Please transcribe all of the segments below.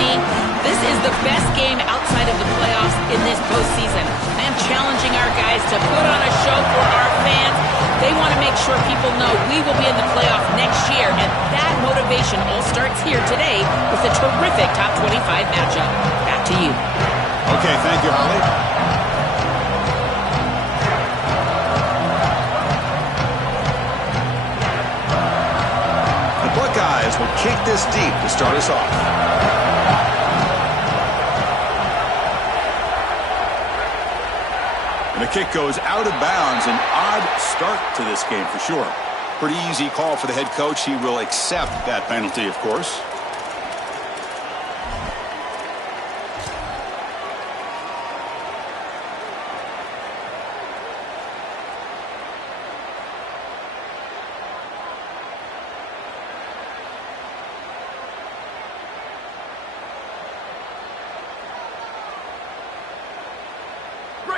me, this is the best game outside of the playoffs in this postseason. I am challenging our guys to put on a show for our fans. They want to make sure people know we will be in the playoff next year, and that motivation all starts here today with a terrific top 25 matchup. Back to you. Okay, thank you, Holly. The Buckeyes will kick this deep to start us off. And the kick goes out of bounds. An odd start to this game for sure. Pretty easy call for the head coach. He will accept that penalty, of course.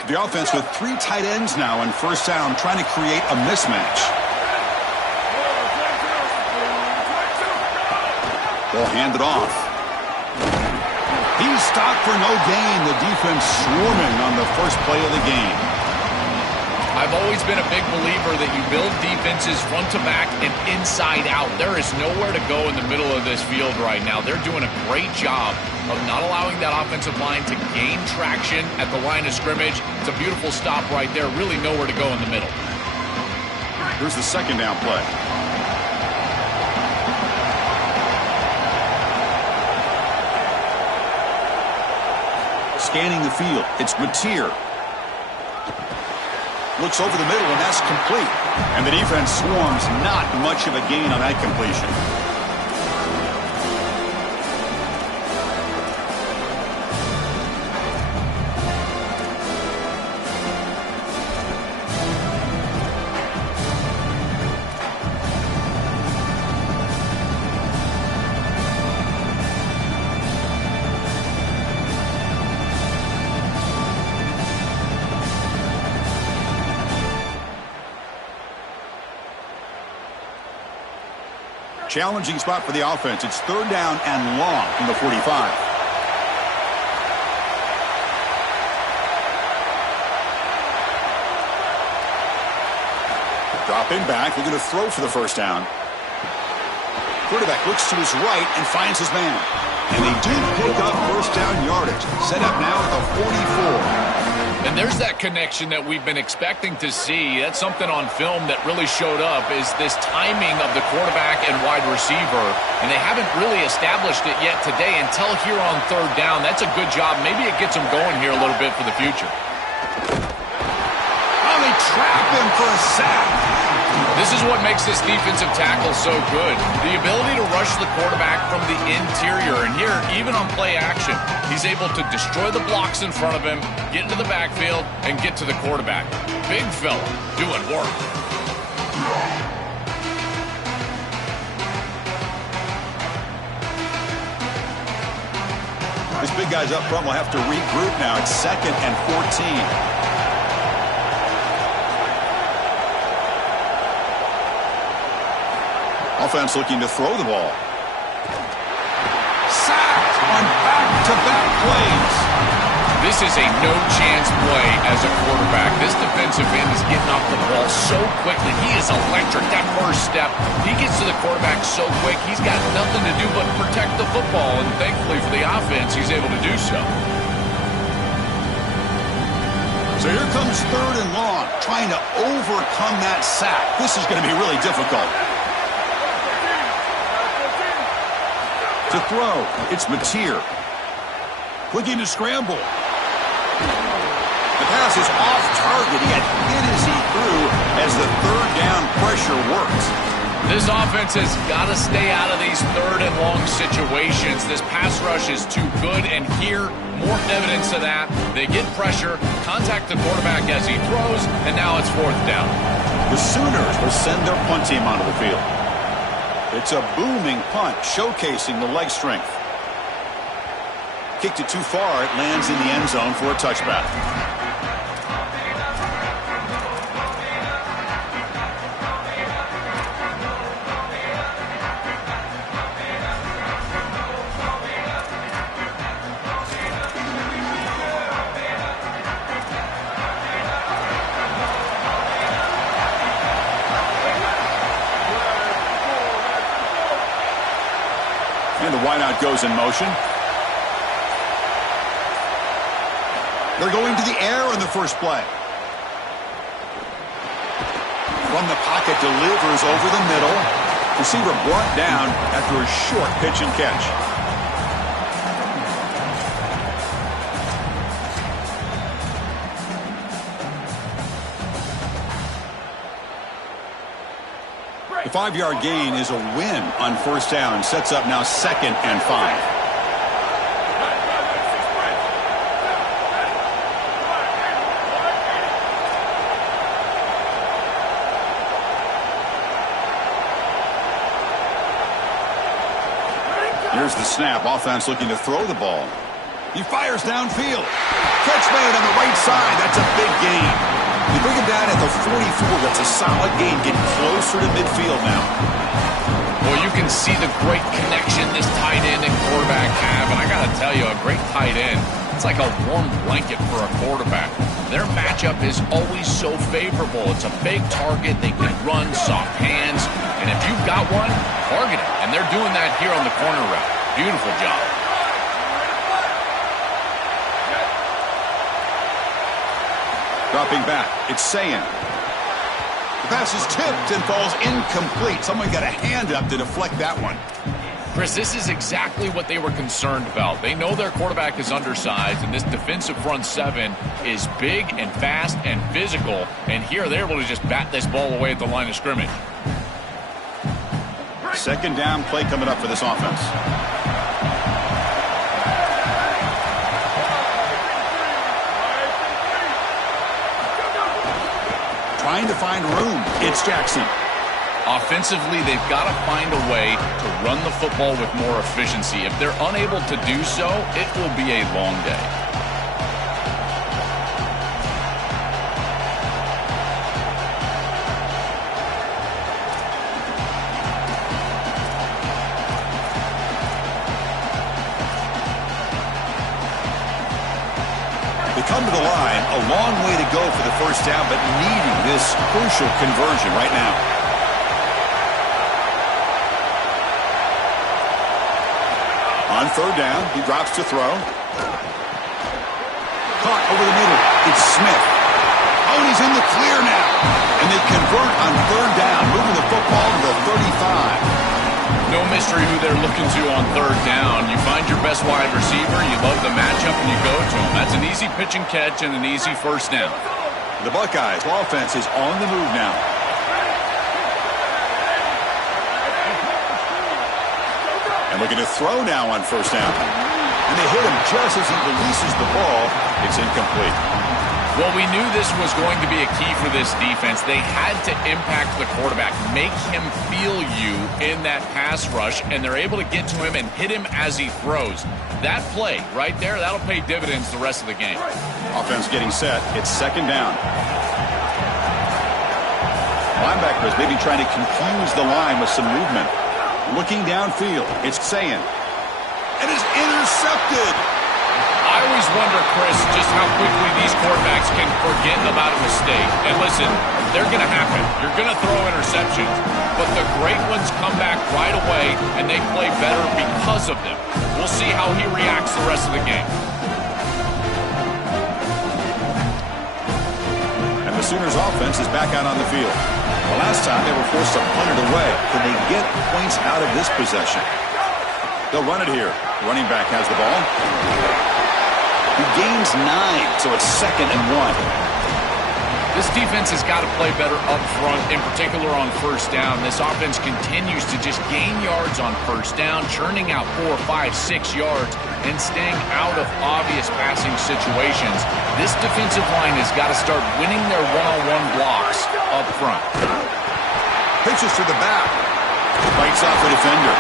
The offense with 3 tight ends now on first down, trying to create a mismatch. Ball handed off. He's stopped for no gain. The defense swarming on the first play of the game. I've always been a big believer that you build defenses front to back and inside out. There is nowhere to go in the middle of this field right now. They're doing a great job of not allowing that offensive line to gain traction at the line of scrimmage. It's a beautiful stop right there. Really nowhere to go in the middle. Here's the second down play. Scanning the field. It's Mateer. Looks over the middle, and that's complete. And the defense swarms. Not much of a gain on that completion. Challenging spot for the offense. It's third down and long from the 45. Dropping back, looking to throw for the first down. Quarterback looks to his right and finds his man. And they do pick up first down yardage. Set up now at the 44. And there's that connection that we've been expecting to see. That's something on film that really showed up, is this timing of the quarterback and wide receiver. And they haven't really established it yet today until here on third down. That's a good job. Maybe it gets them going here a little bit for the future. Oh, they trap him for a sack. This is what makes this defensive tackle so good. The ability to rush the quarterback from the interior. And here, even on play action, he's able to destroy the blocks in front of him, get into the backfield, and get to the quarterback. Big fella doing work. This big guy's up front will have to regroup now. It's 2nd and 14. Offense looking to throw the ball. Sacked on back-to-back plays. This is a no-chance play as a quarterback. This defensive end is getting off the ball so quickly. He is electric. That first step, he gets to the quarterback so quick, he's got nothing to do but protect the football. And thankfully for the offense, he's able to do so. So here comes third and long, trying to overcome that sack. This is going to be really difficult. To throw, it's Mateer. Looking to scramble. The pass is off target. He got hit as he threw as the third down pressure works. This offense has got to stay out of these third and long situations. This pass rush is too good, and here, more evidence of that. They get pressure, contact the quarterback as he throws, and now it's fourth down. The Sooners will send their punt team onto the field. It's a booming punt, showcasing the leg strength. Kicked it too far. It lands in the end zone for a touchback. wideout goes in motion. They're going to the air on the first play. From the pocket, delivers over the middle. Receiver brought down after a short pitch and catch. The 5-yard gain is a win on first down. Sets up now 2nd and 5. Here's the snap. Offense looking to throw the ball. He fires downfield. Catch made on the right side. That's a big gain. They bring him down at the 44. That's a solid gain, getting closer to midfield now. Well, you can see the great connection this tight end and quarterback have. And I got to tell you, a great tight end, it's like a warm blanket for a quarterback. Their matchup is always so favorable. It's a big target. They can run, soft hands. And if you've got one, target it. And they're doing that here on the corner route. Beautiful job. Dropping back, it's Sayan. The pass is tipped and falls incomplete. Someone got a hand up to deflect that one. Chris, this is exactly what they were concerned about. They know their quarterback is undersized, and this defensive front seven is big and fast and physical. And here they're able to just bat this ball away at the line of scrimmage. 2nd down play coming up for this offense. Trying to find room. It's Jackson. Offensively, they've got to find a way to run the football with more efficiency. If they're unable to do so, it will be a long day. Come to the line, a long way to go for the first down, but needing this crucial conversion right now. On 3rd down, he drops to throw. Caught over the middle. It's Smith. Oh, and he's in the clear now. And they convert on 3rd down, moving the football to the 35. No mystery who they're looking to on 3rd down. You find your best wide receiver, you love the matchup, and you go to him. That's an easy pitch and catch and an easy first down. The Buckeyes offense is on the move now. And looking to throw now on 1st down. And they hit him just as he releases the ball. It's incomplete. Well, we knew this was going to be a key for this defense. They had to impact the quarterback, make him feel you in that pass rush, and they're able to get to him and hit him as he throws. That play right there, that'll pay dividends the rest of the game. Offense getting set. It's 2nd down. Linebackers maybe trying to confuse the line with some movement. Looking downfield. It's Sayan. And it's intercepted. I always wonder, Chris, just how quickly these quarterbacks can forget about a mistake. And listen, they're going to happen. You're going to throw interceptions. But the great ones come back right away, and they play better because of them. We'll see how he reacts the rest of the game. And the Sooners offense is back out on the field. The last time they were forced to punt it away. Can they get points out of this possession? They'll run it here. Running back has the ball. He gains 9, so it's 2nd and 1. This defense has got to play better up front, in particular on 1st down. This offense continues to just gain yards on 1st down, churning out 4, 5, 6 yards, and staying out of obvious passing situations. This defensive line has got to start winning their one-on-one blocks up front. Pitches to the back. Fights off the defender.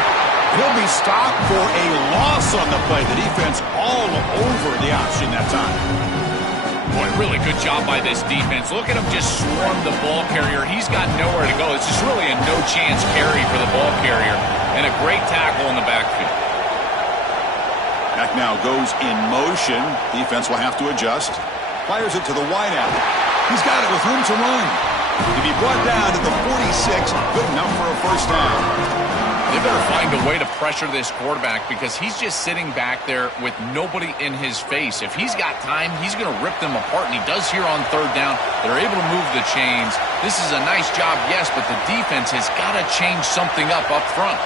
He'll be stopped for a loss on the play. The defense all over the option that time. Boy, really good job by this defense. Look at him just swarm the ball carrier. He's got nowhere to go. It's just really a no-chance carry for the ball carrier. And a great tackle in the backfield. Back now goes in motion. Defense will have to adjust. Fires it to the wideout. He's got it with room to run. To be brought down to the 46, good enough for a first down. They better find a way to pressure this quarterback because he's just sitting back there with nobody in his face. If he's got time, he's going to rip them apart, and he does here on third down. They're able to move the chains. This is a nice job, yes, but the defense has got to change something up front.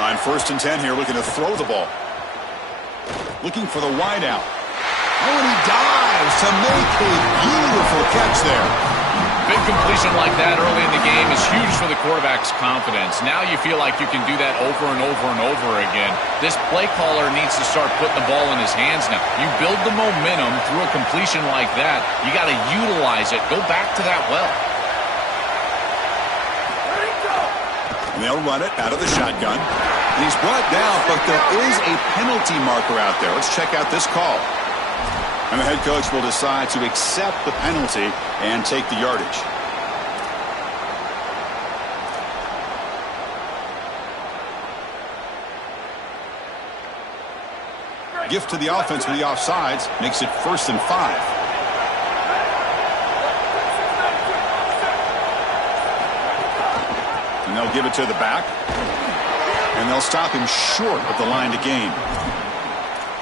On 1st and 10 here, looking to throw the ball. Looking for the wide out. Oh, and he dives to make a beautiful catch there. Big completion like that early in the game is huge for the quarterback's confidence. Now you feel like you can do that over and over and over again. This play caller needs to start putting the ball in his hands now. You build the momentum through a completion like that. You got to utilize it. Go back to that well. And they'll run it out of the shotgun. And he's brought down, but there is a penalty marker out there. Let's check out this call. And the head coach will decide to accept the penalty and take the yardage. Gift to the offense with the offsides makes it 1st and 5. And they'll give it to the back. And they'll stop him short of the line to gain.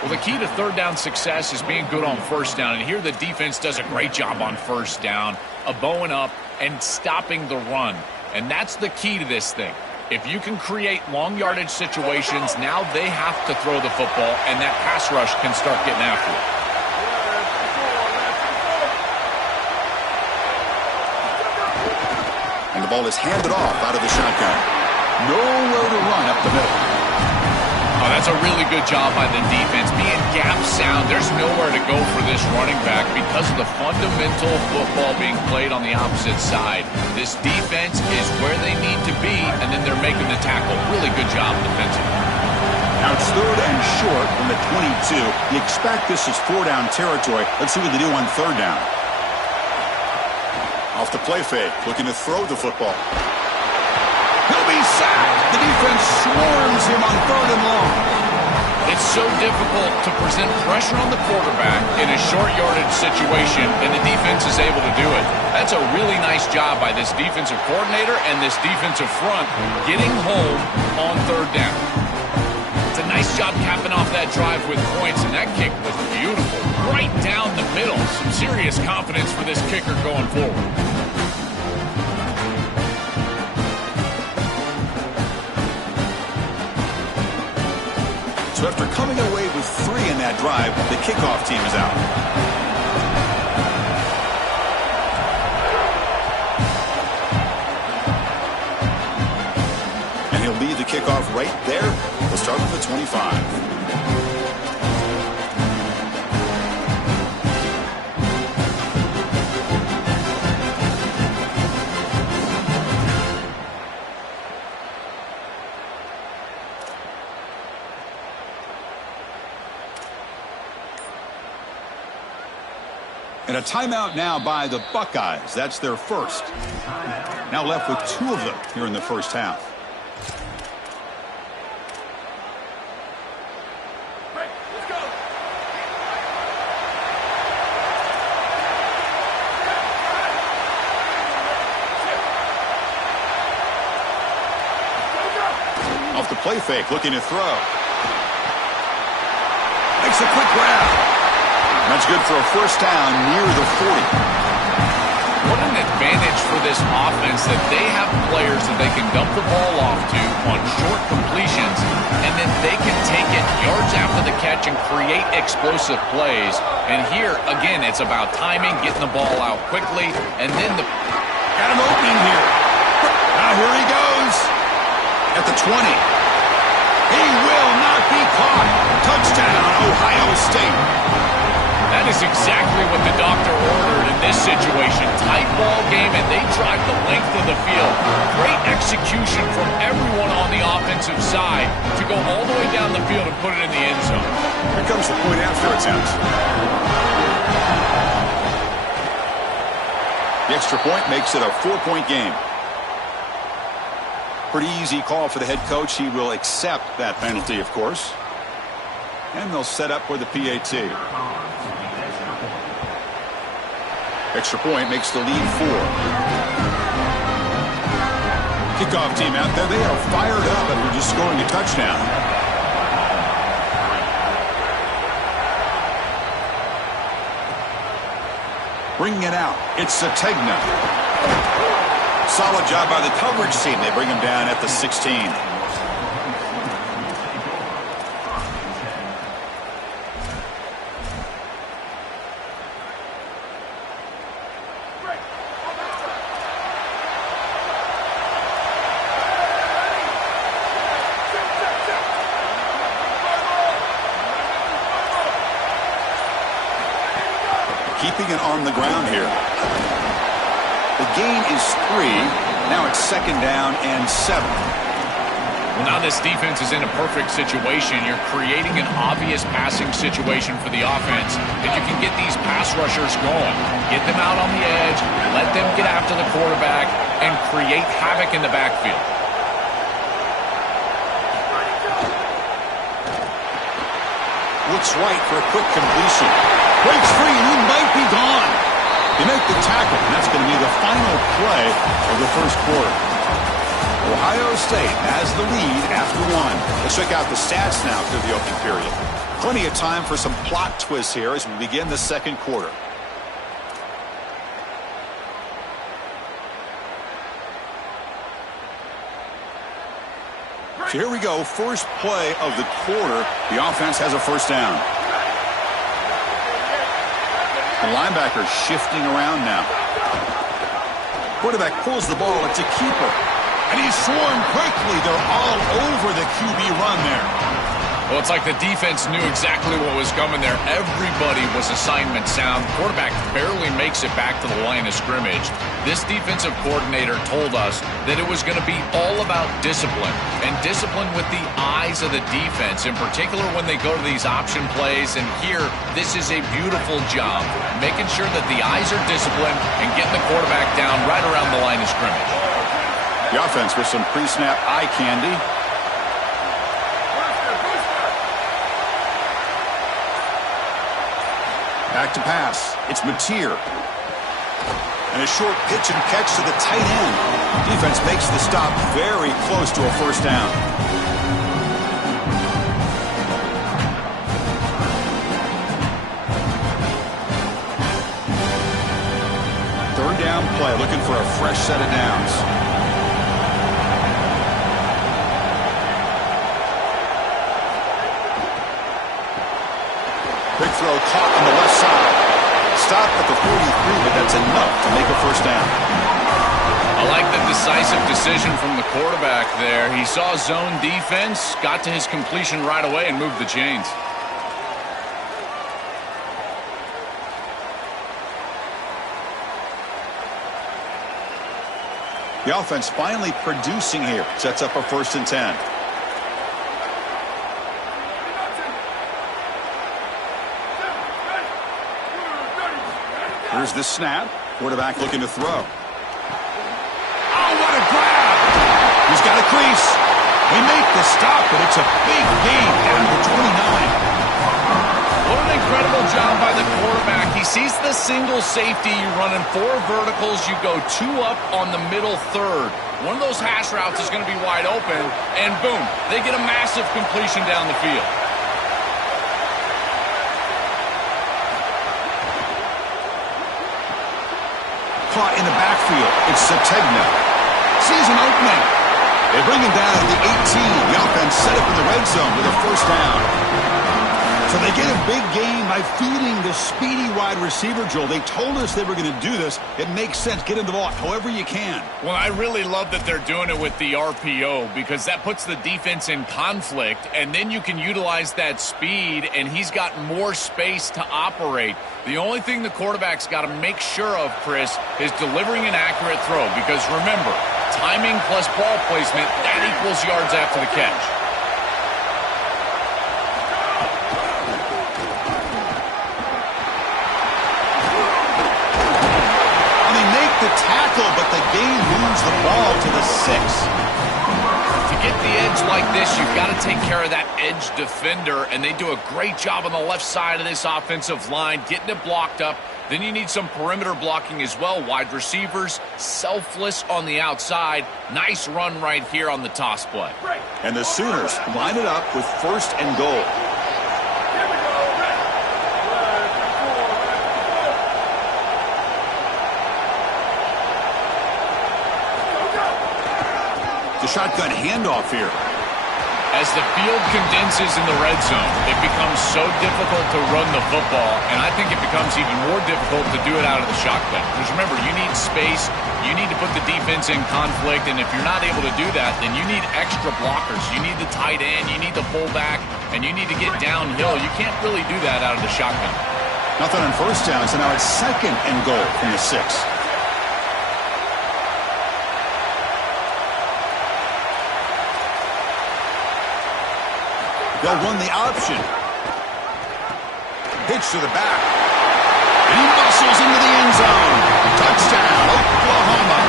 Well, the key to third down success is being good on 1st down. And here the defense does a great job on 1st down, of bowing up and stopping the run. And that's the key to this thing. If you can create long yardage situations, now they have to throw the football, and that pass rush can start getting after it. And the ball is handed off out of the shotgun. Nowhere to run up the middle. Oh, that's a really good job by the defense. Being gap sound, there's nowhere to go for this running back because of the fundamental football being played on the opposite side. This defense is where they need to be, and then they're making the tackle. Really good job defensively. Now it's 3rd and short from the 22. You expect this is 4-down territory. Let's see what they do on 3rd down. Off the play fake, looking to throw the football. He'll be sacked. The defense swarms him on 3rd and long. It's so difficult to present pressure on the quarterback in a short yardage situation, and the defense is able to do it. That's a really nice job by this defensive coordinator and this defensive front getting home on 3rd down. It's a nice job capping off that drive with points, and that kick was beautiful. Right down the middle. Some serious confidence for this kicker going forward. So after coming away with 3 in that drive, the kickoff team is out. And he'll lead the kickoff right there. We'll start with the 25. And a timeout now by the Buckeyes. That's their first. Now left with 2 of them here in the 1st half. Let's go. Off the play fake, looking to throw. Makes a quick grab. That's good for a 1st down near the 40. What an advantage for this offense that they have players that they can dump the ball off to on short completions, and then they can take it yards after the catch and create explosive plays. And here, again, it's about timing, getting the ball out quickly, and then got an opening here. Now here he goes at the 20. He will not be caught. Touchdown, Ohio State. That is exactly what the doctor ordered in this situation. Tight ball game, and they drive the length of the field. Great execution from everyone on the offensive side to go all the way down the field and put it in the end zone. Here comes the point after attempt. The extra point makes it a 4-point game. Pretty easy call for the head coach. He will accept that penalty, of course. And they'll set up for the PAT. Extra point makes the lead 4. Kickoff team out there, they are fired up after just scoring a touchdown. Bringing it out, it's Sategna. Solid job by the coverage team. They bring him down at the 16. Keeping it on the ground here. The gain is 3. Now it's 2nd down and 7. Well, now this defense is in a perfect situation. You're creating an obvious passing situation for the offense, and you can get these pass rushers going. Get them out on the edge, let them get after the quarterback, and create havoc in the backfield. Looks right for a quick completion. Breaks free, and he might be gone. They make the tackle, and that's going to be the final play of the first quarter. Ohio State has the lead after 1. Let's check out the stats now through the opening period. Plenty of time for some plot twists here as we begin the second quarter. So here we go, first play of the quarter. The offense has a first down. The linebacker shifting around now. Quarterback pulls the ball. It's a keeper. And he's swarmed quickly. They're all over the QB run there. Well, it's like the defense knew exactly what was coming there. Everybody was assignment sound. Quarterback barely makes it back to the line of scrimmage. This defensive coordinator told us that it was going to be all about discipline, and discipline with the eyes of the defense, in particular when they go to these option plays. And here, this is a beautiful job, making sure that the eyes are disciplined and getting the quarterback down right around the line of scrimmage. The offense with some pre-snap eye candy. Back to pass. It's Mateer. And a short pitch and catch to the tight end. Defense makes the stop very close to a first down. Third down play, looking for a fresh set of downs. Big throw caught on the left side. Stop at the 43, but that's enough to make a first down. I like the decisive decision from the quarterback there. He saw zone defense, got to his completion right away, and moved the chains. The offense finally producing here. Sets up a 1st and 10. Here's the snap. Quarterback looking to throw. Oh, what a grab! He's got a crease. They make the stop, but it's a big gain down to 29. What an incredible job by the quarterback. He sees the single safety. You're running 4 verticals. You go 2 up on the middle third. One of those hash routes is going to be wide open, and boom, they get a massive completion down the field. Caught in the backfield. It's Sategna. Sees an opening. They bring him down at the 18. The offense set up in the red zone with a first down. So they get a big gain by feeding the speedy wide receiver, Joel. They told us they were going to do this. It makes sense. Get in the ball however you can. Well, I really love that they're doing it with the RPO because that puts the defense in conflict, and then you can utilize that speed, and he's got more space to operate. The only thing the quarterback's got to make sure of, Chris, is delivering an accurate throw because, remember, timing plus ball placement, that equals yards after the catch. The tackle, but the game moves the ball to the 6. To get the edge like this, you've got to take care of that edge defender, and they do a great job on the left side of this offensive line, getting it blocked up. Then you need some perimeter blocking as well. Wide receivers, selfless on the outside. Nice run right here on the toss play. And the Sooners line it up with 1st and goal. The shotgun handoff here. As the field condenses in the red zone, it becomes so difficult to run the football, and I think it becomes even more difficult to do it out of the shotgun. Because remember, you need space, you need to put the defense in conflict, and if you're not able to do that, then you need extra blockers. You need the tight end, you need the fullback, and you need to get downhill. You can't really do that out of the shotgun. Nothing on 1st down, so now it's 2nd and goal from the 6. They'll run the option. Pitch to the back. And he muscles into the end zone. Touchdown, Oklahoma.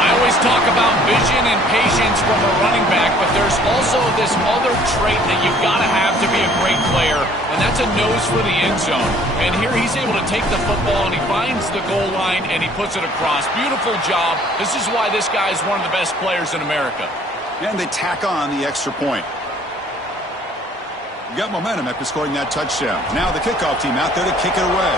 I always talk about vision and patience from a running back, but there's also this other trait that you've got to have to be a great player, and that's a nose for the end zone. And here he's able to take the football, and he finds the goal line, and he puts it across. Beautiful job. This is why this guy is one of the best players in America. And they tack on the extra point. Got momentum after scoring that touchdown. Now the kickoff team out there to kick it away.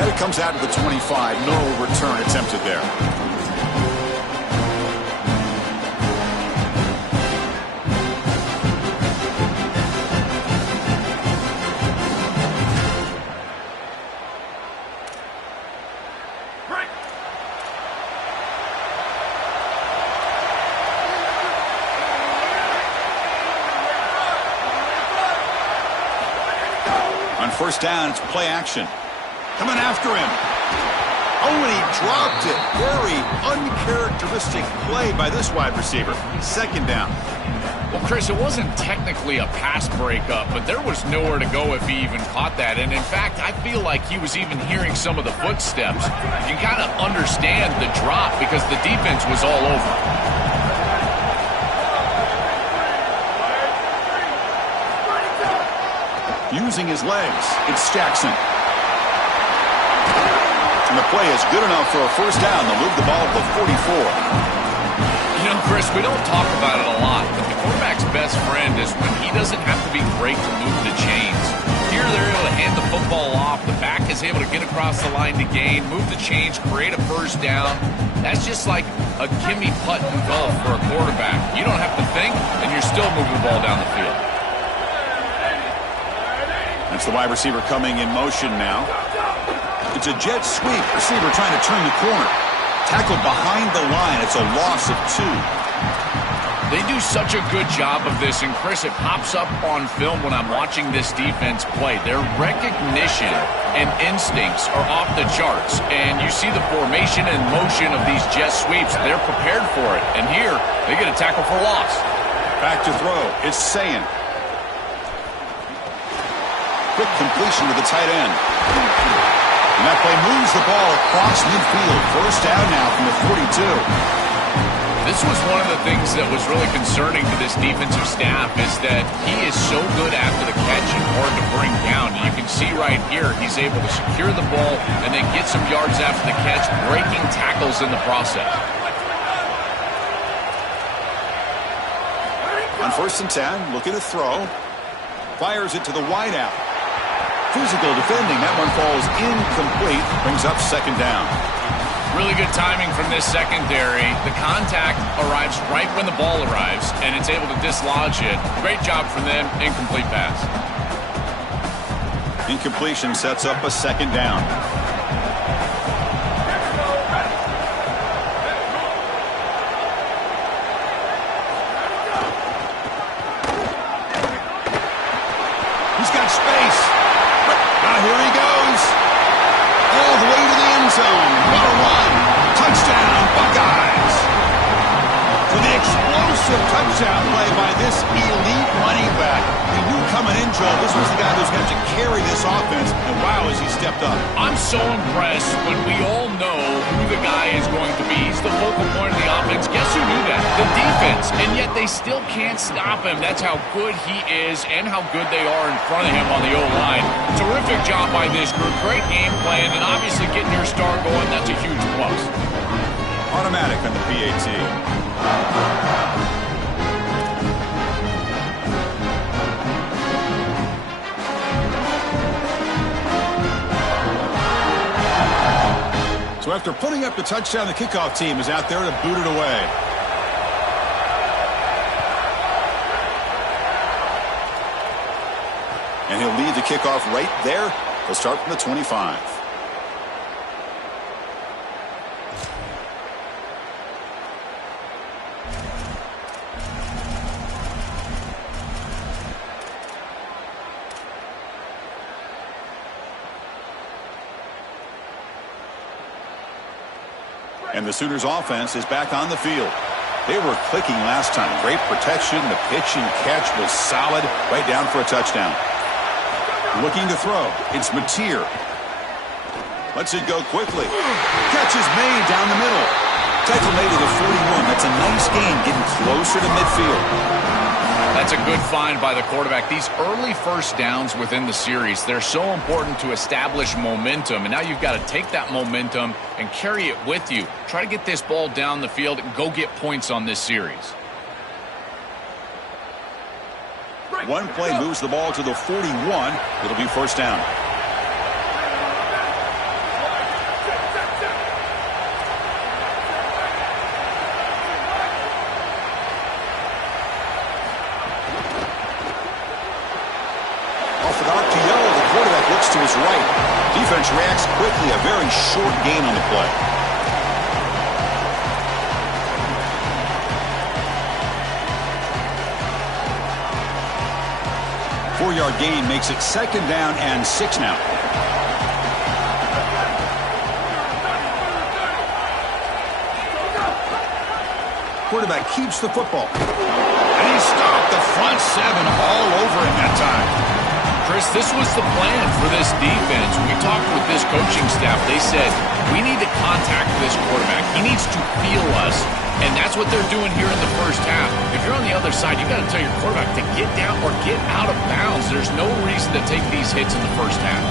And it comes out to the 25. No return attempted there. On 1st down, it's play action. Coming after him. Oh, and he dropped it. Very uncharacteristic play by this wide receiver. 2nd down. Well, Chris, it wasn't technically a pass breakup, but there was nowhere to go if he even caught that. And in fact, I feel like he was even hearing some of the footsteps. You can kind of understand the drop because the defense was all over. Using his legs, it's Jackson. And the play is good enough for a 1st down. They'll move the ball to the 44. You know, Chris, we don't talk about it a lot, but the quarterback's best friend is when he doesn't have to be great to move the chains. Here they're able to hand the football off. The back is able to get across the line to gain, move the chains, create a 1st down. That's just like a gimme putt in golf for a quarterback. You don't have to think, and you're still moving the ball down the field. That's the wide receiver coming in motion now. It's a jet sweep. Receiver trying to turn the corner. Tackled behind the line. It's a loss of 2. They do such a good job of this, and Chris, it pops up on film when I'm watching this defense play. Their recognition and instincts are off the charts, and you see the formation and motion of these jet sweeps. They're prepared for it, and here they get a tackle for loss. Back to throw. It's Sayin. Quick completion to the tight end. And that play moves the ball across midfield. 1st down now from the 42. This was one of the things that was really concerning to this defensive staff is that he is so good after the catch and hard to bring down. You can see right here he's able to secure the ball and then get some yards after the catch, breaking tackles in the process. On 1st and 10, looking to throw. Fires it to the wideout. Physical defending. That one falls incomplete. Brings up 2nd down. Really good timing from this secondary. The contact arrives right when the ball arrives, and it's able to dislodge it. Great job from them. Incomplete pass. Incompletion sets up a 2nd down. He's got space. Now here he goes. All the way to the end zone. What a run. Touchdown, Buckeyes. For the explosive touchdown play by this elite running back. He knew coming coming in, Joel. This was the guy who's going to carry this offense, and wow, has he stepped up. I'm so impressed when we all know who the guy is going to be. He's the focal point of the offense. Guess who knew that? The defense. And yet they still can't stop him. That's how good he is and how good they are in front of him on the O-line. Terrific job by this group. Great game plan, and obviously getting your star going, that's a huge plus. Automatic on the PAT. So after putting up the touchdown, the kickoff team is out there to boot it away. And he'll lead the kickoff right there. He'll start from the 25. And the Sooners offense is back on the field. They were clicking last time. Great protection. The pitch and catch was solid. Right down for a touchdown. Looking to throw. It's Mateer. Lets it go quickly. Catch is made down the middle. Tackle made to the 41. That's a nice gain, getting closer to midfield. That's a good find by the quarterback. These early first downs within the series, they're so important to establish momentum. And now you've got to take that momentum and carry it with you. Try to get this ball down the field and go get points on this series. One play moves the ball to the 41. It'll be first down. To his right. Defense reacts quickly. A very short gain on the play. Four-yard gain makes it second down and 6 now. Quarterback keeps the football. And he stopped the front seven all over him that time. Chris, this was the plan for this defense. We talked with this coaching staff. They said, we need to contact this quarterback. He needs to feel us, and that's what they're doing here in the first half. If you're on the other side, you got to tell your quarterback to get down or get out of bounds. There's no reason to take these hits in the first half.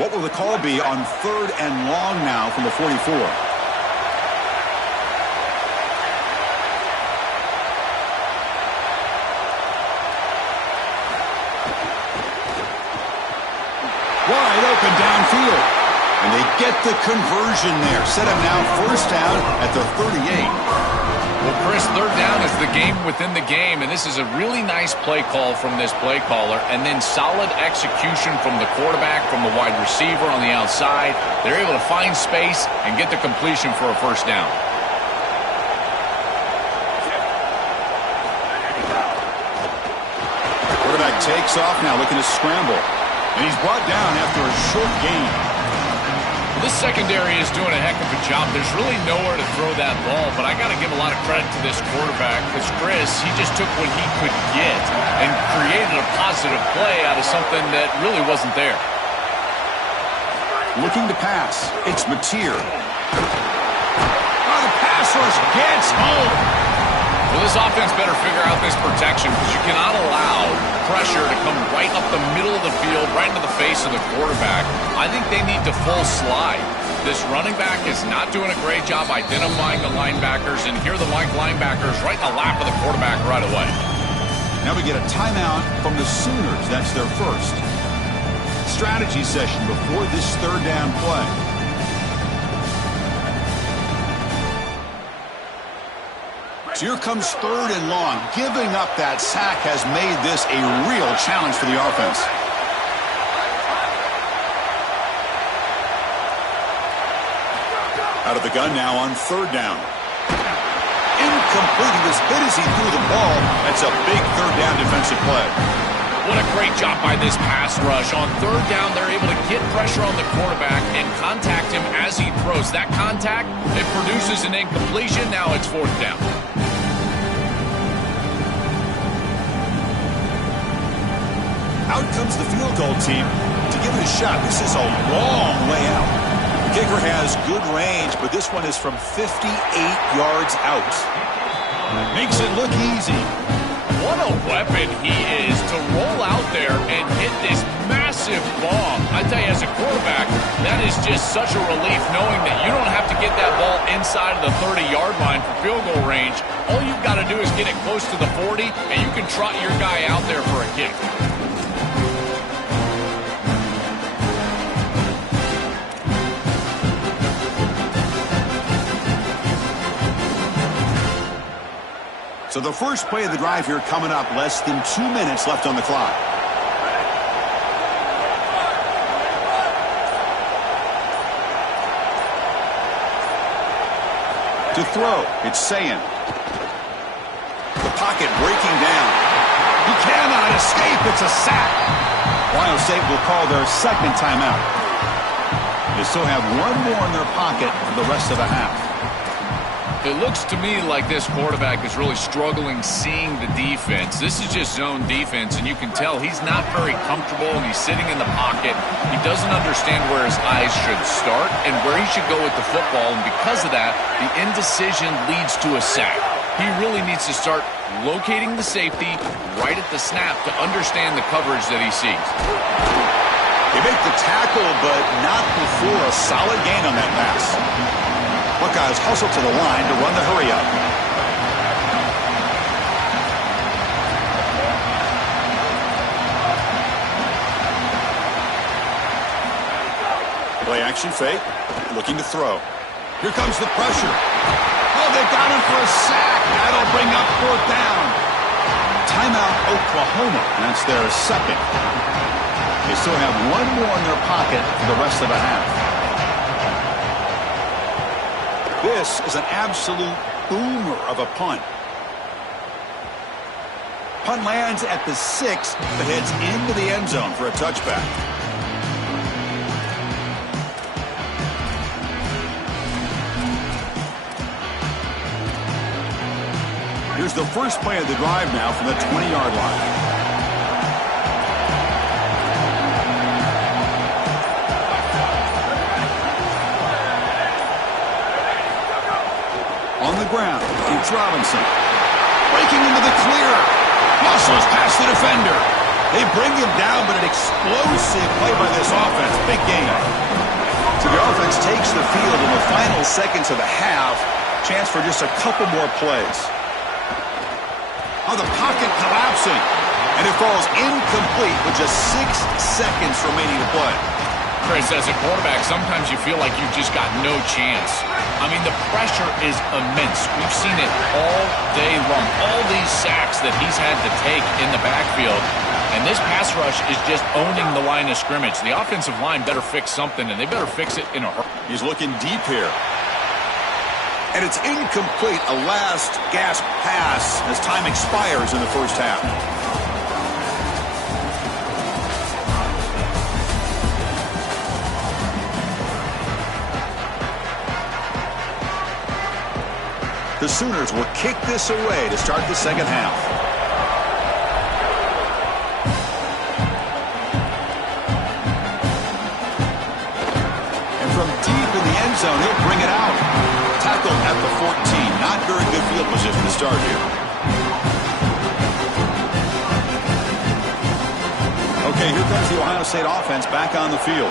What will the call be on 3rd and long now from the 44? Wide open downfield. And they get the conversion there. Set up now first down at the 38. Well, Chris, 3rd down is the game within the game, and this is a really nice play call from this play caller, and then solid execution from the quarterback, from the wide receiver on the outside. They're able to find space and get the completion for a first down. Quarterback takes off now, looking to scramble. And he's brought down after a short gain. Well, this secondary is doing a heck of a job. There's really nowhere to throw that ball, but I got to give a lot of credit to this quarterback because Chris, he just took what he could get and created a positive play out of something that really wasn't there. Looking to pass. It's Mateer. Oh, the pass rush gets home. Well, this offense better figure out this protection because you cannot allow pressure to come right up the middle of the field, right into the face of the quarterback. I think they need to full slide. This running back is not doing a great job identifying the linebackers, and here are the linebackers right in the lap of the quarterback right away. Now we get a timeout from the Sooners. That's their first. Strategy session before this 3rd down play. So here comes 3rd and long. Giving up that sack has made this a real challenge for the offense. Out of the gun now on 3rd down. Incomplete. He was hit as he threw the ball. That's a big 3rd down defensive play. What a great job by this pass rush. On third down, they're able to get pressure on the quarterback and contact him as he throws. That contact, it produces an incompletion. Now it's fourth down. Out comes the field goal team to give it a shot. This is a long way out. The kicker has good range, but this one is from 58 yards out. Makes it look easy. What a weapon he is to roll out there and hit this massive bomb. I tell you, as a quarterback, that is just such a relief knowing that you don't have to get that ball inside of the 30-yard line for field goal range. All you've got to do is get it close to the 40, and you can trot your guy out there for a kick. So the first play of the drive here coming up, less than 2 minutes left on the clock. To throw, it's Sayin. The pocket breaking down. He cannot escape. It's a sack. Ohio State will call their second timeout. They still have one more in their pocket for the rest of the half. It looks to me like this quarterback is really struggling seeing the defense. This is just zone defense, and you can tell he's not very comfortable, and he's sitting in the pocket. He doesn't understand where his eyes should start and where he should go with the football, and because of that, the indecision leads to a sack. He really needs to start locating the safety right at the snap to understand the coverage that he sees. They make the tackle, but not before a solid gain on that pass. Buckeyes hustle to the line to run the hurry-up. Play action fake, looking to throw. Here comes the pressure. Oh, they got him for a sack. That'll bring up fourth down. Timeout, Oklahoma. That's their second. They still have one more in their pocket for the rest of the half. This is an absolute boomer of a punt. Punt lands at the 6, but heads into the end zone for a touchback. Here's the first play of the drive now from the 20-yard line. On the ground, it's Robinson. Breaking into the clear. Muscles past the defender. They bring him down, but an explosive play by this offense. Big game. So the offense takes the field in the final seconds of the half. Chance for just a couple more plays. Oh, the pocket collapsing. And it falls incomplete with just 6 seconds remaining to play. Chris, as a quarterback, sometimes you feel like you've just got no chance. I mean, the pressure is immense. We've seen it all day long. All these sacks that he's had to take in the backfield. And this pass rush is just owning the line of scrimmage. The offensive line better fix something, and they better fix it in a hurry. He's looking deep here. And it's incomplete, a last gasp pass as time expires in the first half. The Sooners will kick this away to start the second half. And from deep in the end zone, he'll bring it out. Tackled at the 14. Not very good field position to start here. Okay, here comes the Ohio State offense back on the field.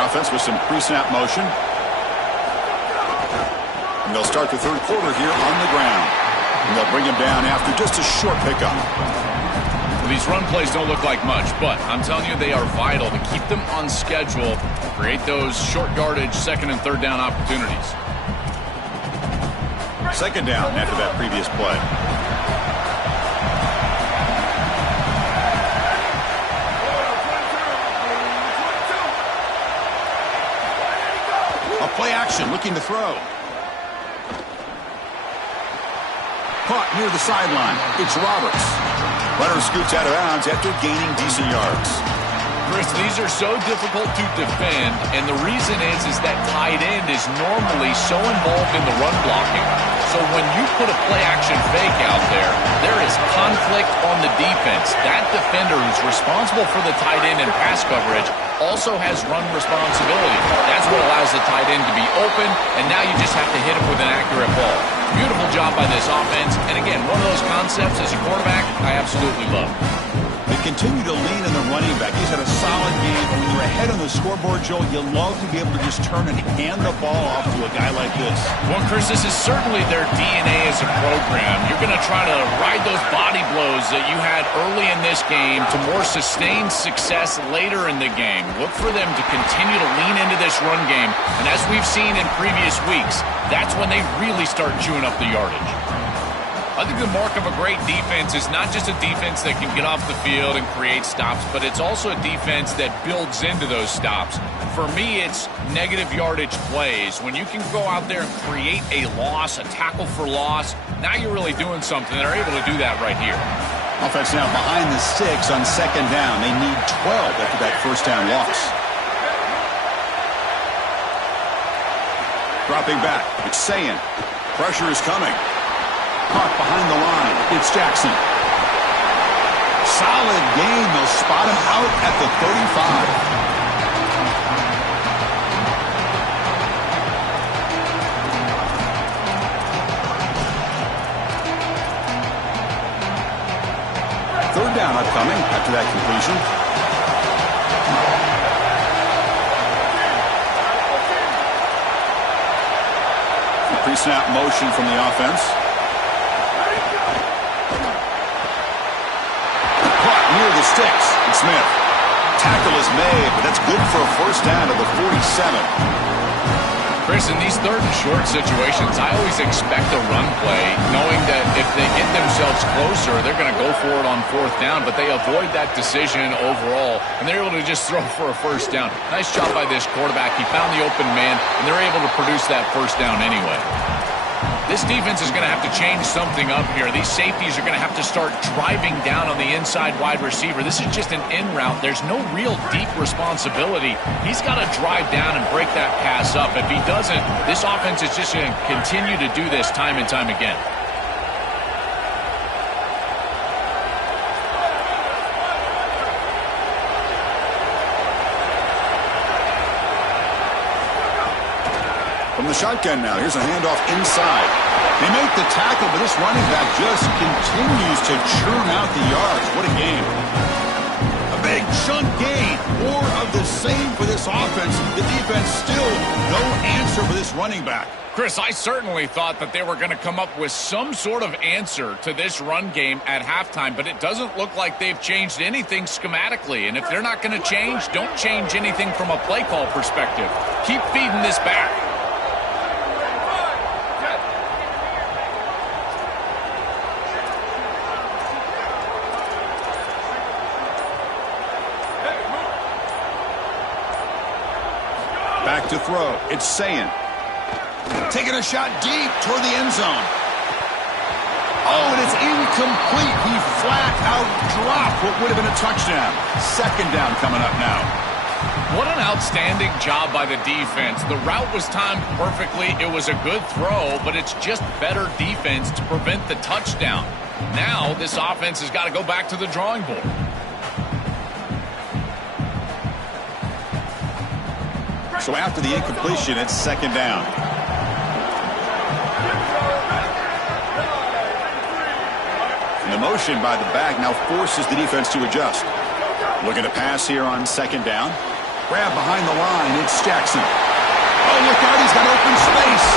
Offense with some pre-snap motion. And they'll start the third quarter here on the ground. And they'll bring him down after just a short pickup. Well, these run plays don't look like much, but I'm telling you they are vital to keep them on schedule, create those short yardage second and third down opportunities. Second down after that previous play. Play action, looking to throw. Caught near the sideline. It's Roberts. Runner scoots out of bounds after gaining decent yards. Chris, these are so difficult to defend, and the reason is that tight end is normally so involved in the run blocking. So when you put a play-action fake out there, there is conflict on the defense. That defender who's responsible for the tight end and pass coverage also has run responsibility. That's what allows the tight end to be open, and now you just have to hit him with an accurate ball. Beautiful job by this offense, and again, one of those concepts as a quarterback I absolutely love. They continue to lean in the running back. He's had a solid game. When you're ahead on the scoreboard, Joel, you love to be able to just turn and hand the ball off to a guy like this. Well, Chris, this is certainly their DNA as a program. You're going to try to ride those body blows that you had early in this game to more sustained success later in the game. Look for them to continue to lean into this run game. And as we've seen in previous weeks, that's when they really start chewing up the yardage. I think the mark of a great defense is not just a defense that can get off the field and create stops, but it's also a defense that builds into those stops. For me, it's negative yardage plays. When you can go out there and create a loss, a tackle for loss, now you're really doing something. They're able to do that right here. Offense now behind the 6 on second down. They need 12 after that first down loss. Dropping back. It's Sayin. Pressure is coming. Caught behind the line. It's Jackson. Solid gain. They'll spot him out at the 35. Third down upcoming after that completion. Pre-snap motion from the offense. Near the sticks. And Smith. Tackle is made, but that's good for a first down to the 47. Chris, in these third and short situations, I always expect a run play, knowing that if they get themselves closer, they're going to go for it on fourth down, but they avoid that decision overall, and they're able to just throw for a first down. Nice job by this quarterback. He found the open man, and they're able to produce that first down anyway. This defense is going to have to change something up here. These safeties are going to have to start driving down on the inside wide receiver. This is just an in route. There's no real deep responsibility. He's got to drive down and break that pass up. If he doesn't, this offense is just going to continue to do this time and time again. From the shotgun now, here's a handoff inside. They make the tackle, but this running back just continues to churn out the yards. What a game. A big chunk gain. More of the same for this offense. The defense still no answer for this running back. Chris, I certainly thought that they were going to come up with some sort of answer to this run game at halftime, but it doesn't look like they've changed anything schematically. And if they're not going to change, don't change anything from a play call perspective. Keep feeding this back. Back to throw. It's Sayin. Taking a shot deep toward the end zone. Oh, and it's incomplete. He flat out dropped what would have been a touchdown. Second down coming up now. What an outstanding job by the defense. The route was timed perfectly. It was a good throw, but it's just better defense to prevent the touchdown. Now this offense has got to go back to the drawing board. So after the incompletion, it's second down. And the motion by the back now forces the defense to adjust. Looking to pass here on second down. Grab behind the line. It's Jackson. Oh, look out. He's got open space.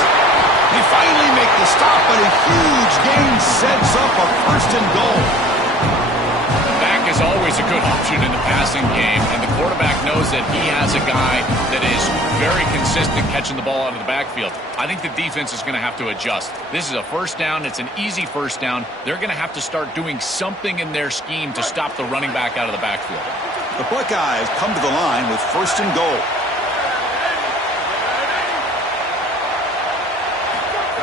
They finally make the stop, but a huge gain sets up a first and goal. Back is always a good option in the passing game, and the quarterback knows that he has a guy that is very consistent catching the ball out of the backfield. I think the defense is going to have to adjust. This is a first down. It's an easy first down. They're going to have to start doing something in their scheme to stop the running back out of the backfield. The Buckeyes come to the line with first and goal.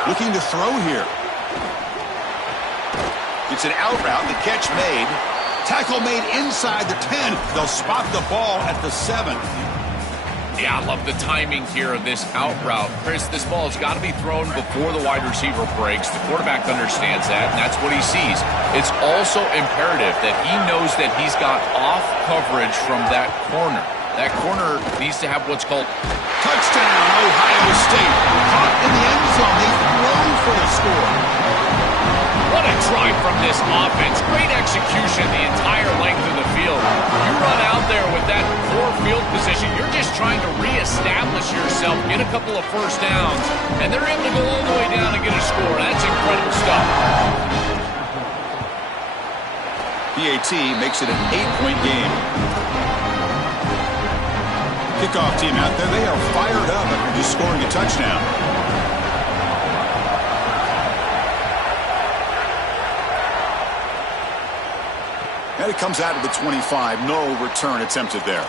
Looking to throw here. It's an out route, the catch made. Tackle made inside the 10. They'll spot the ball at the 7. Yeah, I love the timing here of this out route. Chris, this ball has got to be thrown before the wide receiver breaks. The quarterback understands that, and that's what he sees. It's also imperative that he knows that he's got off coverage from that corner. That corner needs to have what's called touchdown, Ohio State. Caught in the end zone. They throw for the score. What a drive from this offense. Great execution the entire length of the field. You run out there with that poor field position, you're just trying to reestablish yourself, get a couple of first downs, and they're able to go all the way down and get a score. That's incredible stuff. PAT makes it an 8-point game. Kickoff team out there, they are fired up after just scoring a touchdown. And it comes out of the 25. No return attempted there.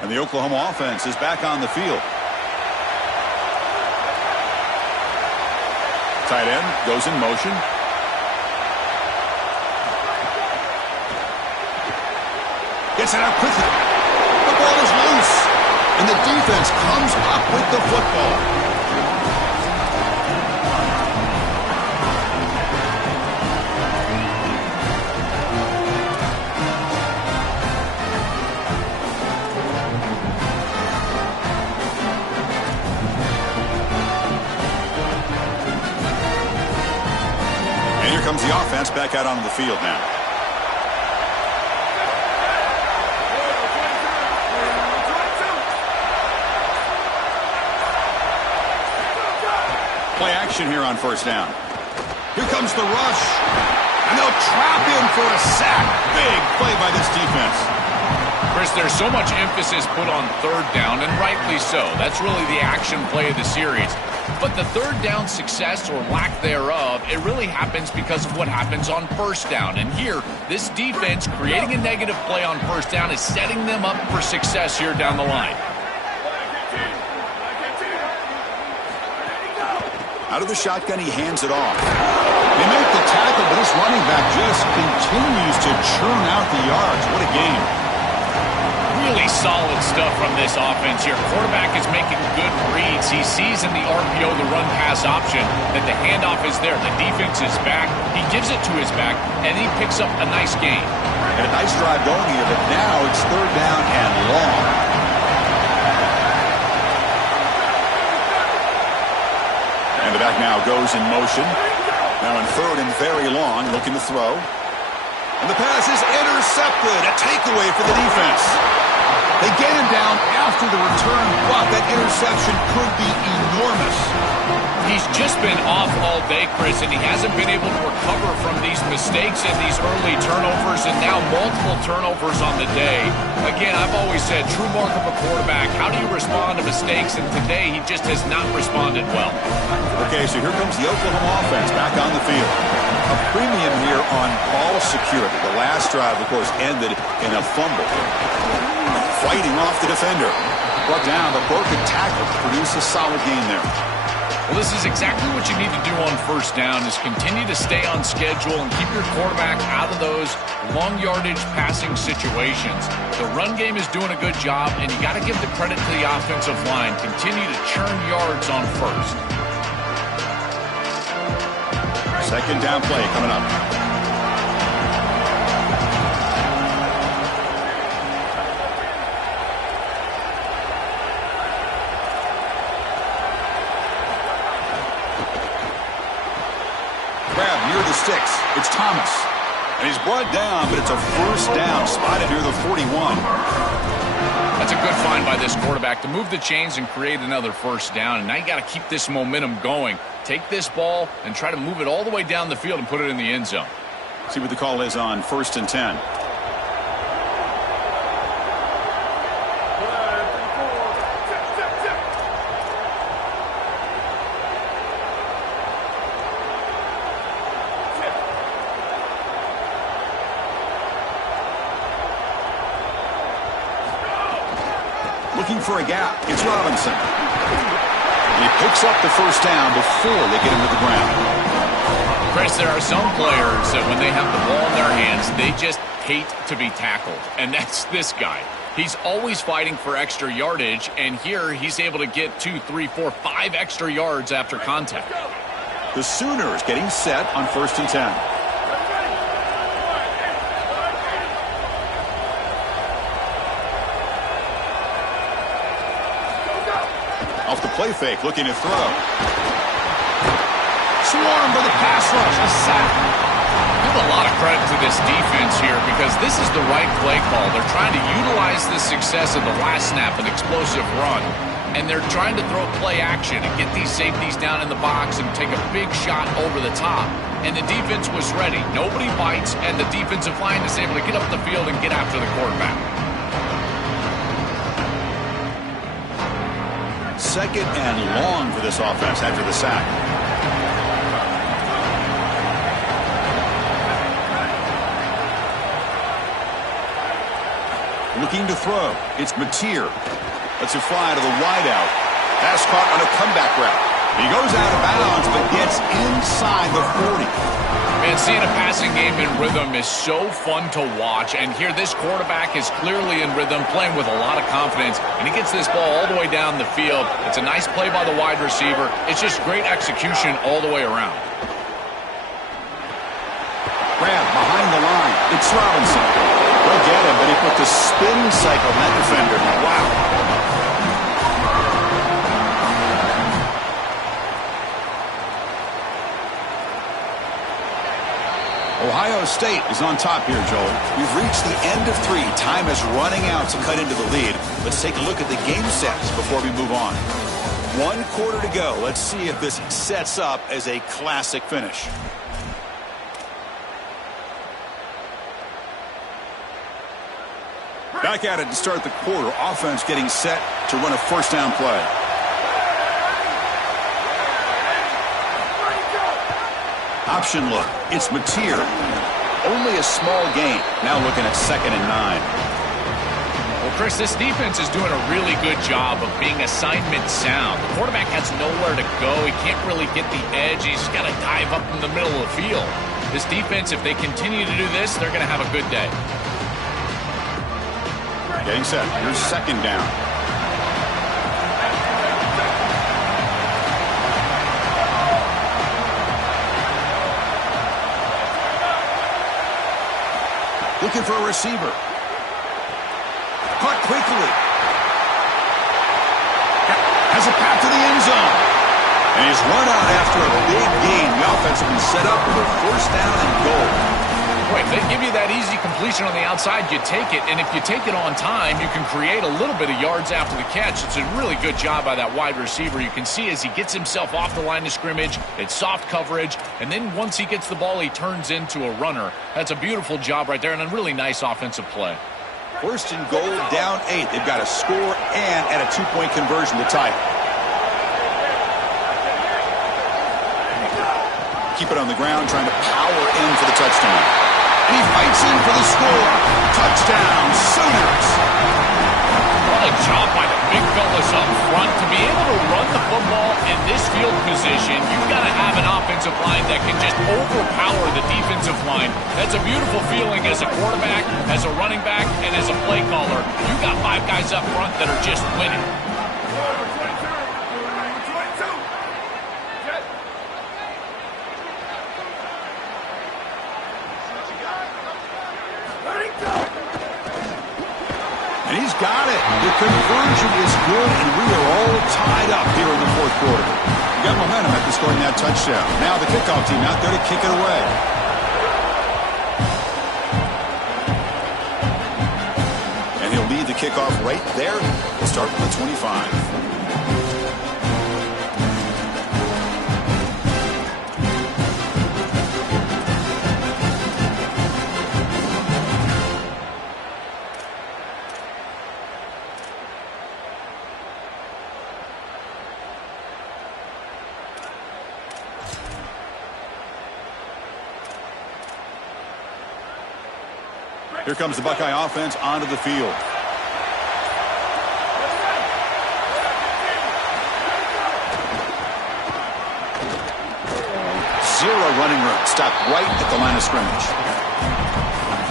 And the Oklahoma offense is back on the field. Tight end goes in motion. Gets it out quickly. The ball is loose. And the defense comes up with the football. And here comes the offense back out onto the field now. Play action here on first down. Here comes the rush. And they'll trap him for a sack. Big play by this defense. Chris, there's so much emphasis put on third down, and rightly so. That's really the action play of the series. But the third down success or lack thereof, it really happens because of what happens on first down. And here, this defense creating a negative play on first down is setting them up for success here down the line. Out of the shotgun, he hands it off. They make the tackle, but this running back just continues to churn out the yards. What a game. Really solid stuff from this offense here. Quarterback is making good reads. He sees in the RPO, the run-pass option, that the handoff is there. The defense is back. He gives it to his back, and he picks up a nice gain. And a nice drive going here, but now it's third down and long. And the back now goes in motion. Now in third and very long, looking to throw. And the pass is intercepted. A takeaway for the defense. They get him down after the return, but that interception could be enormous. He's just been off all day, Chris, and he hasn't been able to recover from these mistakes and these early turnovers, and now multiple turnovers on the day. Again, I've always said, true mark of a quarterback, how do you respond to mistakes? And today, he just has not responded well. Okay, so here comes the Oklahoma offense back on the field. A premium here on ball security. The last drive, of course, ended in a fumble. Fighting off the defender. Brought down, but broke a tackle to produce a solid gain there. Well, this is exactly what you need to do on first down, is continue to stay on schedule and keep your quarterback out of those long yardage passing situations. The run game is doing a good job, and you got to give the credit to the offensive line. Continue to churn yards on first. Second down play coming up. Grab near the sticks. It's Thomas. And he's brought down, but it's a first down, spotted near the 41. That's a good find by this quarterback to move the chains and create another first down. And now you got to keep this momentum going. Take this ball and try to move it all the way down the field and put it in the end zone. See what the call is on first and 10. Looking for a gap. It's Robinson. And he picks up the first down before they get him to the ground. Chris, there are some players that when they have the ball in their hands, they just hate to be tackled. And that's this guy. He's always fighting for extra yardage, and here he's able to get 2, 3, 4, 5 extra yards after contact. The Sooners getting set on 1st and 10. Off the play fake, looking to throw. Swarmed by the pass rush, a sack. Give a lot of credit to this defense here because this is the right play call. They're trying to utilize the success of the last snap, an explosive run, and they're trying to throw play action and get these safeties down in the box and take a big shot over the top. And the defense was ready. Nobody bites, and the defensive line is able to get up the field and get after the quarterback. Second and long for this offense after the sack. Looking to throw. It's Mateer. Lets it fly to the wideout. Pass caught on a comeback route. He goes out of bounds, but gets inside the 40. Man, seeing a passing game in rhythm is so fun to watch. And here, this quarterback is clearly in rhythm, playing with a lot of confidence. And he gets this ball all the way down the field. It's a nice play by the wide receiver. It's just great execution all the way around. Grab behind the line. It's Robinson. They'll get him, but he put the spin cycle on that defender. Wow. Ohio State is on top here, Joel. We've reached the end of 3. Time is running out to cut into the lead. Let's take a look at the game sets before we move on. 1 quarter to go. Let's see if this sets up as a classic finish. Back at it to start the quarter. Offense getting set to run a first down play. Option look. It's Mateer. Only a small gain. Now looking at 2nd and 9. Well, Chris, this defense is doing a really good job of being assignment sound. The quarterback has nowhere to go. He can't really get the edge. He's got to dive up in the middle of the field. This defense, if they continue to do this, they're going to have a good day. Getting set. Here's 2nd down. Looking for a receiver. Caught quickly. Has a path to the end zone. And he's run out after a big gain. The offense has been set up with a first down and goal. Boy, if they give you that easy completion on the outside, you take it. And if you take it on time, you can create a little bit of yards after the catch. It's a really good job by that wide receiver. You can see as he gets himself off the line of scrimmage, it's soft coverage. And then once he gets the ball, he turns into a runner. That's a beautiful job right there and a really nice offensive play. 1st and goal, down 8. They've got to score and add a 2-point conversion to tie it. Keep it on the ground, trying to power in for the touchdown. And he fights in for the score. Touchdown, Sooners. What a job by the big fellas up front. To be able to run the football in this field position, you've got to have an offensive line that can just overpower the defensive line. That's a beautiful feeling as a quarterback, as a running back, and as a play caller. You've got 5 guys up front that are just winning. And he's got it. The conversion is good, and we are all tied up here in the 4th quarter. We got momentum after scoring that touchdown. Now the kickoff team out there to kick it away. And he'll lead the kickoff right there. We'll start with the 25. Here comes the Buckeye offense onto the field. zero running room. Stopped right at the line of scrimmage.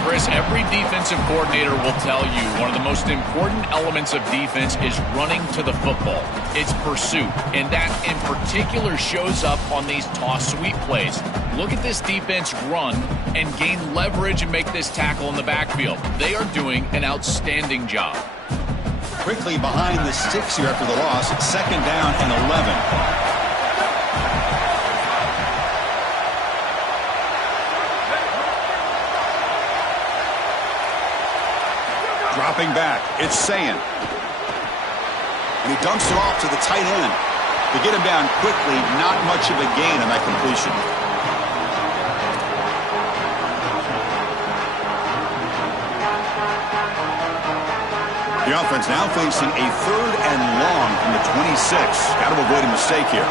Chris, every defensive coordinator will tell you one of the most important elements of defense is running to the football. It's pursuit, and that in particular shows up on these toss sweep plays. Look at this defense run and gain leverage and make this tackle in the backfield. They are doing an outstanding job. Quickly behind the sticks here after the loss. It's 2nd down and 11. Dropping back, it's Sayan. And he dumps it off to the tight end. To get him down quickly, not much of a gain on that completion. The offense now facing a 3rd and long from the 26. Got to avoid a mistake here.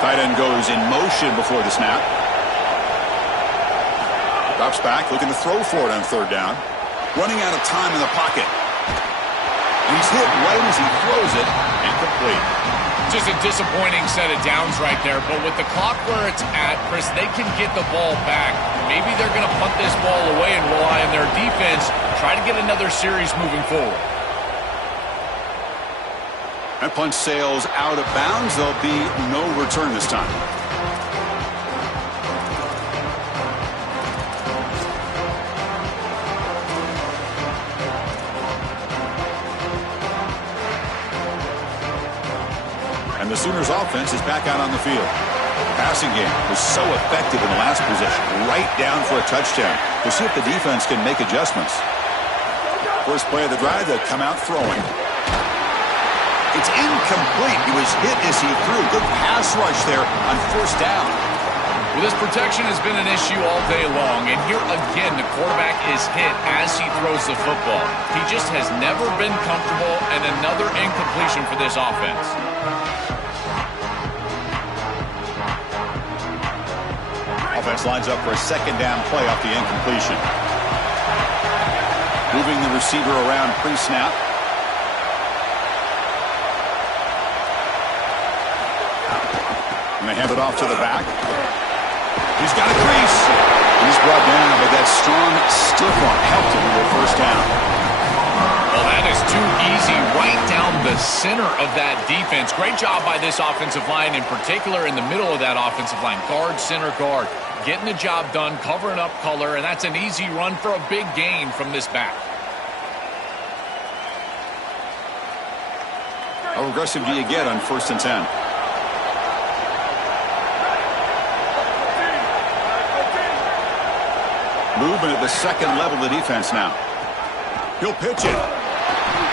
Tight end goes in motion before the snap. Drops back, looking to throw for it on 3rd down. Running out of time in the pocket. And he's hit right as he throws it. Incomplete. Just a disappointing set of downs right there, but with the clock where it's at, Chris, they can get the ball back. Maybe they're going to punt this ball away and rely on their defense, try to get another series moving forward. That punt sails out of bounds. There'll be no return this time. And the Sooners offense is back out on the field. Passing game was so effective in the last possession. Right down for a touchdown. We'll see if the defense can make adjustments. First play of the drive, they'll come out throwing. It's incomplete. He was hit as he threw. Good pass rush there on 1st down. Well, this protection has been an issue all day long, and here again the quarterback is hit as he throws the football. He just has never been comfortable, and another incompletion for this offense. Offense lines up for a 2nd down play off the incompletion. Moving the receiver around pre-snap. And they hand it off to the back. He's got a crease. He's brought down, but that strong, stiff arm helped him with a 1st down. Well, that is too easy right down the center of that defense. Great job by this offensive line, in particular in the middle of that offensive line. Guard, center, guard. Getting the job done, covering up color, and that's an easy run for a big gain from this back. How aggressive do you get on 1st and 10? Movement at the 2nd level of the defense now. He'll pitch it.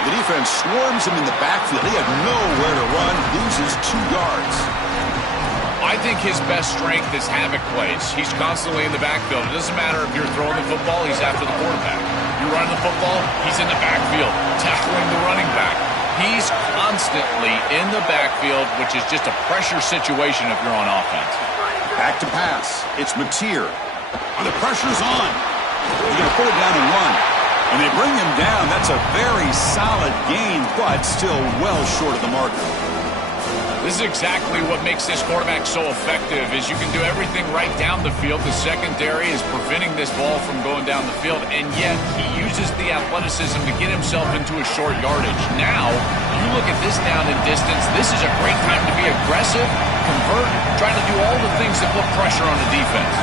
The defense swarms him in the backfield. He had nowhere to run, loses 2 yards. I think his best strength is havoc plays. He's constantly in the backfield. It doesn't matter if you're throwing the football, he's after the quarterback. You're running the football, he's in the backfield, tackling the running back. He's constantly in the backfield, which is just a pressure situation if you're on offense. Back to pass. It's Mateer. The pressure's on. He's going to put it down and run. And they bring him down. That's a very solid gain, but still well short of the marker. This is exactly what makes this quarterback so effective, is you can do everything right down the field. The secondary is preventing this ball from going down the field, and yet he uses the athleticism to get himself into a short yardage. Now, you look at this down and distance, this is a great time to be aggressive, convert, trying to do all the things that put pressure on the defense.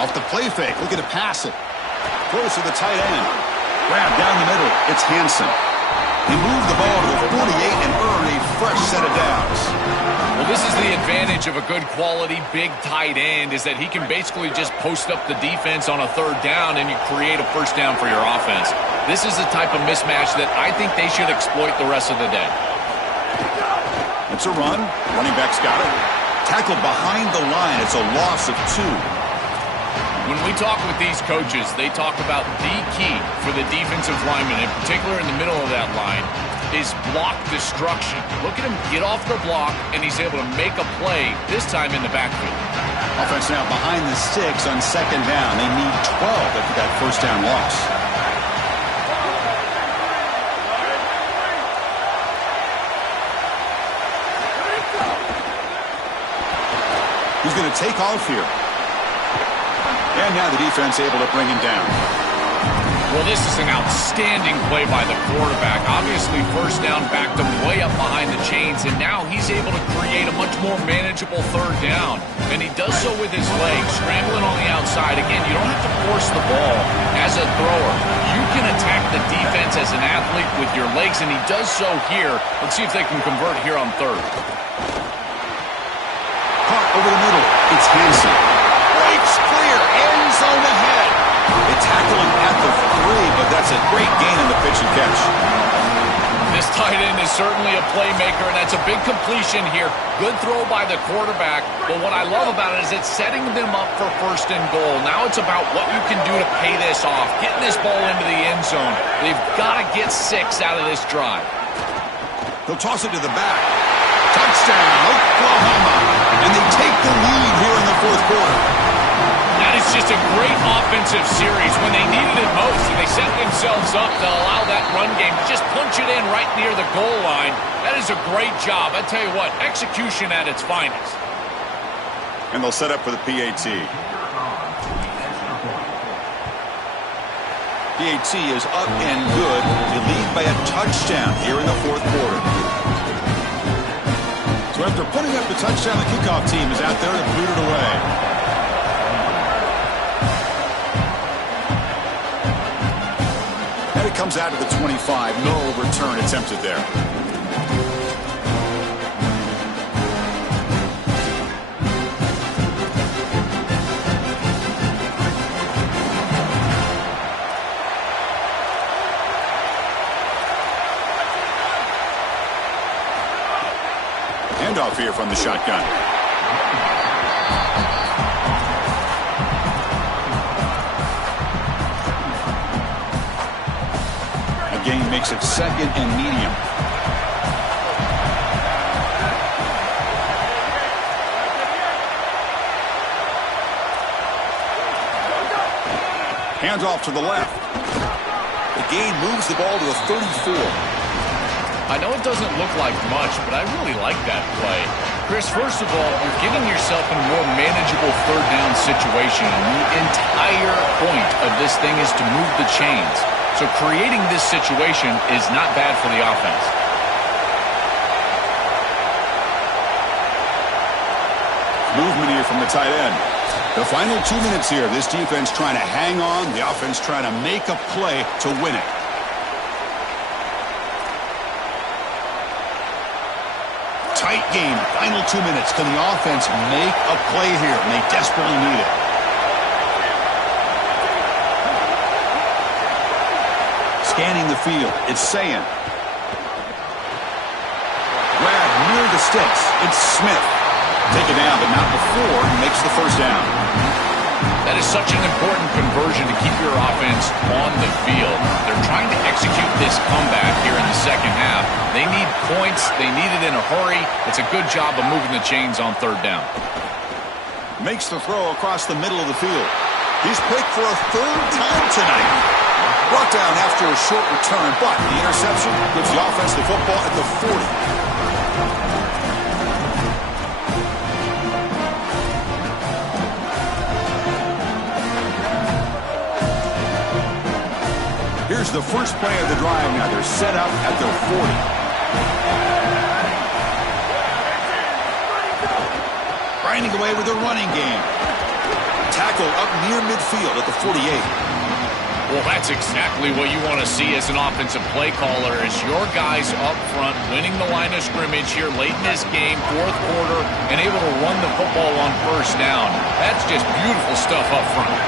Off the play fake, looking to pass it. Close to the tight end. Grab down the middle. It's Hansen. He moved the ball to the 48 and earned a fresh set of downs. Well, this is the advantage of a good quality big tight end, is that he can basically just post up the defense on a 3rd down and you create a 1st down for your offense. This is the type of mismatch that I think they should exploit the rest of the day. It's a run. Running back's got it. Tackled behind the line. It's a loss of 2. When we talk with these coaches, they talk about the key for the defensive lineman, in particular in the middle of that line, is block destruction. Look at him get off the block, and he's able to make a play, this time in the backfield. Offense now behind the 6 on second down. They need 12 after that first down loss. He's going to take off here. And now the defense able to bring him down. Well, this is an outstanding play by the quarterback. Obviously, first down backed him way up behind the chains, and now he's able to create a much more manageable third down. And he does so with his legs, scrambling on the outside. Again, you don't have to force the ball as a thrower. You can attack the defense as an athlete with your legs, and he does so here. Let's see if they can convert here on third. Caught over the middle. It's Hansen. Breaks clear. End zone ahead. They tackle him at the 3, but that's a great gain in the pitch and catch. This tight end is certainly a playmaker, and that's a big completion here. Good throw by the quarterback, but what I love about it is it's setting them up for first and goal. Now it's about what you can do to pay this off, getting this ball into the end zone. They've got to get 6 out of this drive. They'll toss it to the back. Touchdown, Oklahoma. And they take the lead here in the fourth quarter. That is just a great offensive series when they needed it most, and they set themselves up to allow that run game to just punch it in right near the goal line. That is a great job. I tell you what, execution at its finest. And they'll set up for the PAT. PAT is up and good. They lead by a touchdown here in the fourth quarter. So after putting up the touchdown, the kickoff team is out there to boot it away. And it comes out to the 25. No return attempted there. Handoff here from the shotgun. Again, makes it second and medium. Handoff to the left. The gain moves the ball to the 34. I know it doesn't look like much, but I really like that play. Chris, first of all, you're getting yourself in a more manageable third down situation. And the entire point of this thing is to move the chains. So creating this situation is not bad for the offense. Movement here from the tight end. The final 2 minutes here. This defense trying to hang on. The offense trying to make a play to win it. Tight game. Final 2 minutes. Can the offense make a play here? And they desperately need it. Scanning the field. It's Sayan. Grab near the sticks. It's Smith. Take it down, but not before he makes the first down. That is such an important conversion to keep your offense on the field. They're trying to execute this comeback here in the second half. They need points. They need it in a hurry. It's a good job of moving the chains on third down. Makes the throw across the middle of the field. He's picked for a third time tonight. Brought down after a short return, but the interception gives the offense the football at the 40. Here's the first play of the drive now. They're set up at their 40. Grinding away with the running game. Tackle up near midfield at the 48. Well, that's exactly what you want to see as an offensive play caller, is your guys up front winning the line of scrimmage here late in this game, fourth quarter, and able to run the football on first down. That's just beautiful stuff up front.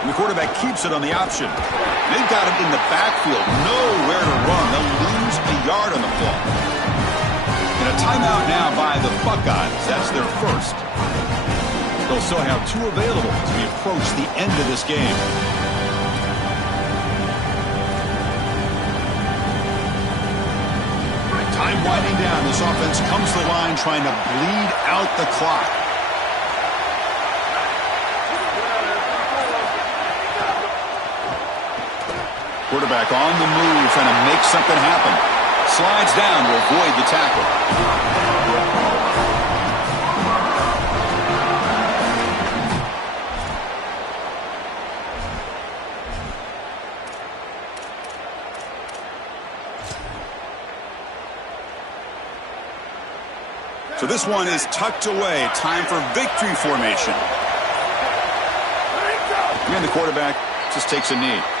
And the quarterback keeps it on the option. They've got him in the backfield. Nowhere to run. They'll lose a yard on the play. And a timeout now by the Buckeyes. That's their first. They'll still have 2 available as we approach the end of this game. Time winding down. This offense comes to the line trying to bleed out the clock. Quarterback on the move, trying to make something happen. Slides down to avoid the tackle. So this one is tucked away. Time for victory formation. And the quarterback just takes a knee.